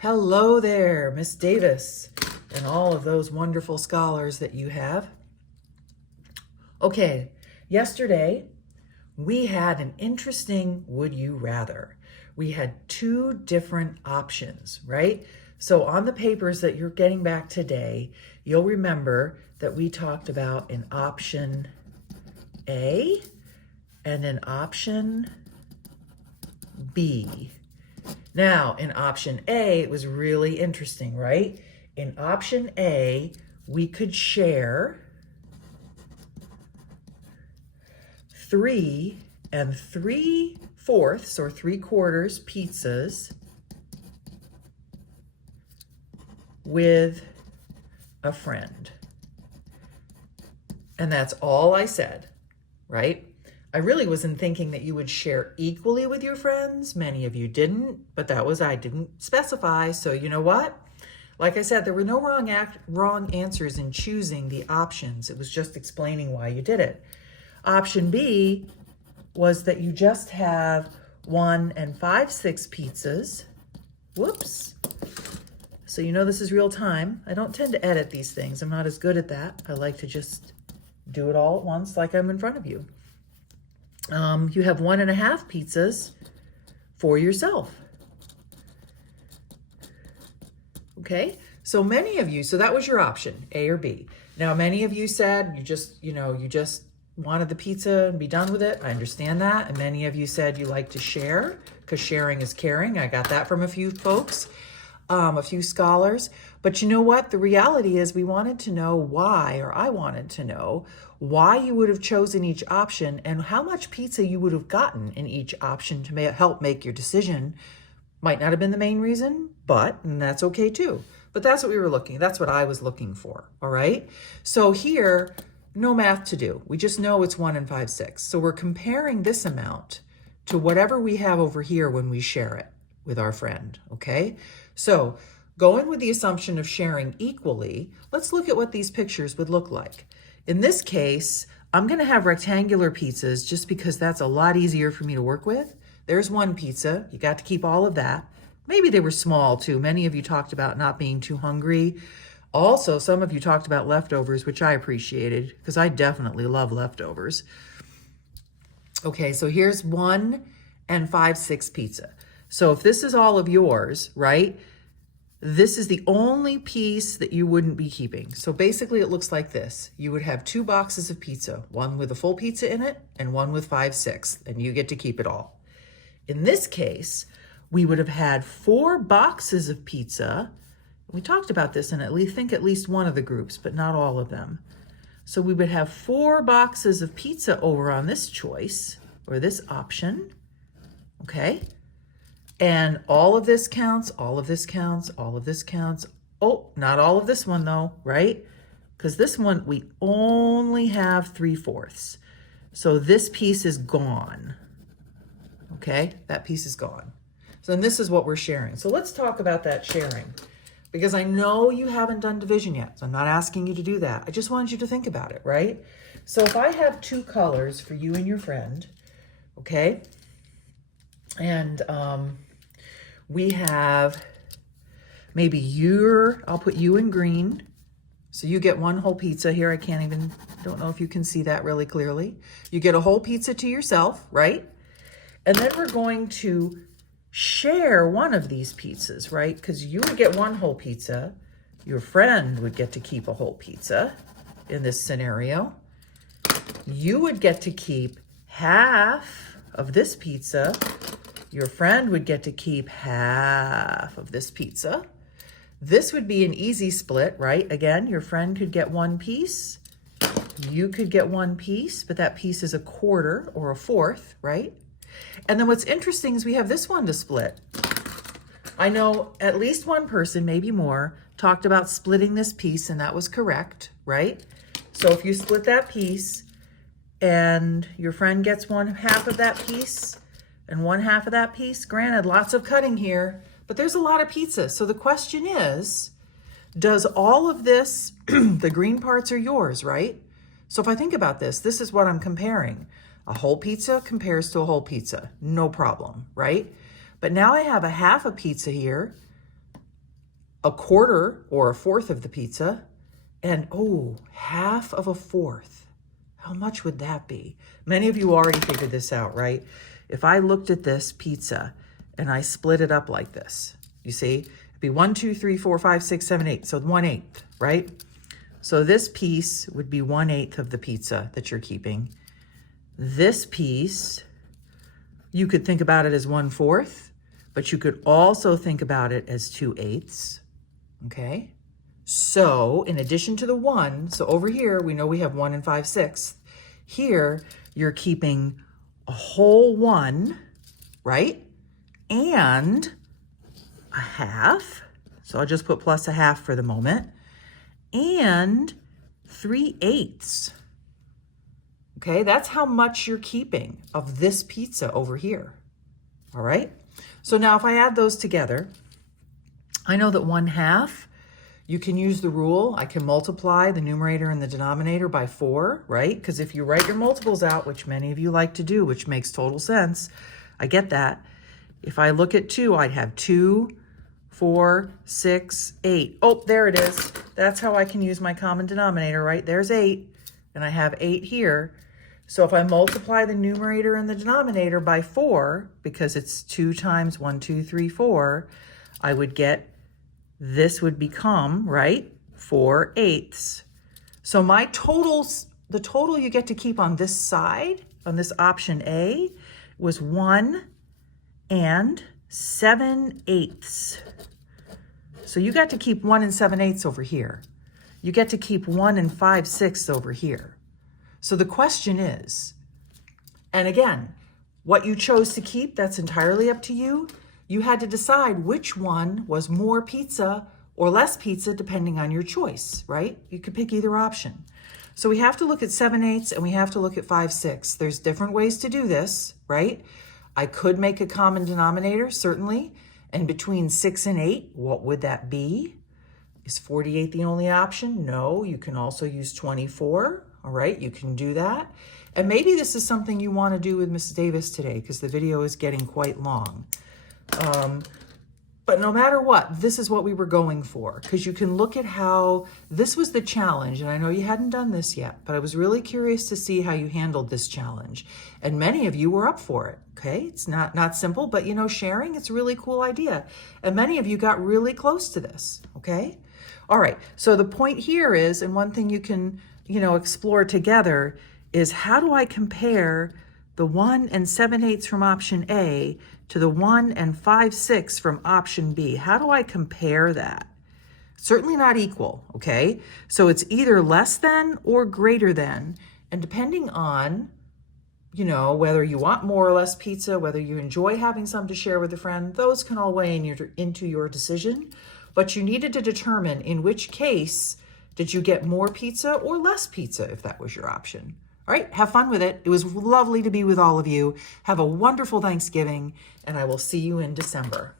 Hello there, Miss Davis, and all of those wonderful scholars that you have. Okay, yesterday we had an interesting would you rather. We had two different options, right? So on the papers that you're getting back today, you'll remember that we talked about an option A and an option B. Now, in option A, it was really interesting, right? In option A, we could share 3 3/4 or 3/4 pizzas with a friend. And that's all I said, right? I really wasn't thinking that you would share equally with your friends. Many of you didn't, but I didn't specify. So you know what? Like I said, there were no wrong answers in choosing the options. It was just explaining why you did it. Option B was that you just have 1 5/6 pizzas. Whoops. So you know this is real time. I don't tend to edit these things. I'm not as good at that. I like to just do it all at once like I'm in front of you. You have 1 1/2 pizzas for yourself. Okay, so many of you, so that was your option, A or B. Now, many of you said you just wanted the pizza and be done with it. I understand that. And many of you said you like to share because sharing is caring. I got that from a few folks, a few scholars. But you know what? The reality is we wanted to know why, or I wanted to know why you would have chosen each option and how much pizza you would have gotten in each option to help make your decision. Might not have been the main reason, and that's okay too. But that's what I was looking for, all right? So here, no math to do. We just know it's 1 5/6. So we're comparing this amount to whatever we have over here when we share it with our friend, okay? So going with the assumption of sharing equally, let's look at what these pictures would look like. In this case, I'm gonna have rectangular pizzas just because that's a lot easier for me to work with. There's one pizza, you got to keep all of that. Maybe they were small too. Many of you talked about not being too hungry. Also, some of you talked about leftovers, which I appreciated because I definitely love leftovers. Okay, so here's 1 5/6 pizza. So if this is all of yours, right? This is the only piece that you wouldn't be keeping. So basically it looks like this. You would have 2 boxes of pizza, one with a full pizza in it and one with 5/6, and you get to keep it all. In this case, we would have had 4 boxes of pizza. We talked about this in at least one of the groups, but not all of them. So we would have 4 boxes of pizza over on this choice or this option, okay? And all of this counts, all of this counts, all of this counts. Oh, not all of this one though, right? Because this one, we only have 3/4. So this piece is gone, okay? That piece is gone. So then this is what we're sharing. So let's talk about that sharing because I know you haven't done division yet. So I'm not asking you to do that. I just wanted you to think about it, right? So if I have 2 colors for you and your friend, okay? And we have maybe I'll put you in green. So you get 1 whole pizza here. Don't know if you can see that really clearly. You get a whole pizza to yourself, right? And then we're going to share one of these pizzas, right? Because you would get 1 whole pizza. Your friend would get to keep a whole pizza in this scenario. You would get to keep half of this pizza. Your friend would get to keep half of this pizza. This would be an easy split, right? Again, your friend could get 1 piece. You could get 1 piece, but that piece is a 1/4 or a 1/4, right? And then what's interesting is we have this one to split. I know at least one person, maybe more, talked about splitting this piece, and that was correct, right? So if you split that piece and your friend gets 1/2 of that piece and 1/2 of that piece, granted, lots of cutting here, but there's a lot of pizza. So the question is, does all of this, the green parts are yours, right? So if I think about this, this is what I'm comparing. A whole pizza compares to a whole pizza, no problem, right? But now I have a half a pizza here a quarter or a fourth of the pizza, and oh, half of a fourth. How much would that be? Many of you already figured this out, right? If I looked at this pizza and I split it up like this, you see, it'd be 1, 2, 3, 4, 5, 6, 7, 8. So 1/8, right? So this piece would be 1/8 of the pizza that you're keeping. This piece, you could think about it as 1/4, but you could also think about it as 2/8, okay? So in addition to the 1, so over here, we know we have 1 and 5/6. Here, you're keeping a whole 1, right? And a half. So I'll just put plus a half for the moment. And 3/8. Okay, that's how much you're keeping of this pizza over here. All right? So now if I add those together, I know that 1/2, you can use the rule. I can multiply the numerator and the denominator by 4, right? Because if you write your multiples out, which many of you like to do, which makes total sense, I get that. If I look at 2, I'd have 2, 4, 6, 8. Oh, there it is. That's how I can use my common denominator, right? There's 8, and I have 8 here. So if I multiply the numerator and the denominator by 4, because it's 2 times 1, 2, 3, 4, I would get, this would become, right, 4/8. So my totals, the total you get to keep on this side, on this option A, was 1 and 7/8. So you got to keep 1 and 7/8 over here. You get to keep 1 and 5/6 over here. So the question is, and again, what you chose to keep, that's entirely up to you. You had to decide which one was more pizza or less pizza depending on your choice, right? You could pick either option. So we have to look at 7/8 and we have to look at 5/6. There's different ways to do this, right? I could make a common denominator, certainly. And between 6 and 8, what would that be? Is 48 the only option? No, you can also use 24. All right, you can do that. And maybe this is something you want to do with Mrs. Davis today because the video is getting quite long. But no matter what, this is what we were going for, because you can look at how this was the challenge. And I know you hadn't done this yet, but I was really curious to see how you handled this challenge. And many of you were up for it. Okay, it's not simple, but you know, sharing, it's a really cool idea. And many of you got really close to this. Okay. All right. So the point here is, and one thing you can, you know, explore together is, how do I compare the 1 and 7/8 from option A to the 1 and 5/6 from option B? How do I compare that? Certainly not equal, okay? So it's either less than or greater than, and depending on, you know, whether you want more or less pizza, whether you enjoy having some to share with a friend, those can all weigh into your decision. But you needed to determine in which case did you get more pizza or less pizza if that was your option. All right, have fun with it. It was lovely to be with all of you. Have a wonderful Thanksgiving, and I will see you in December.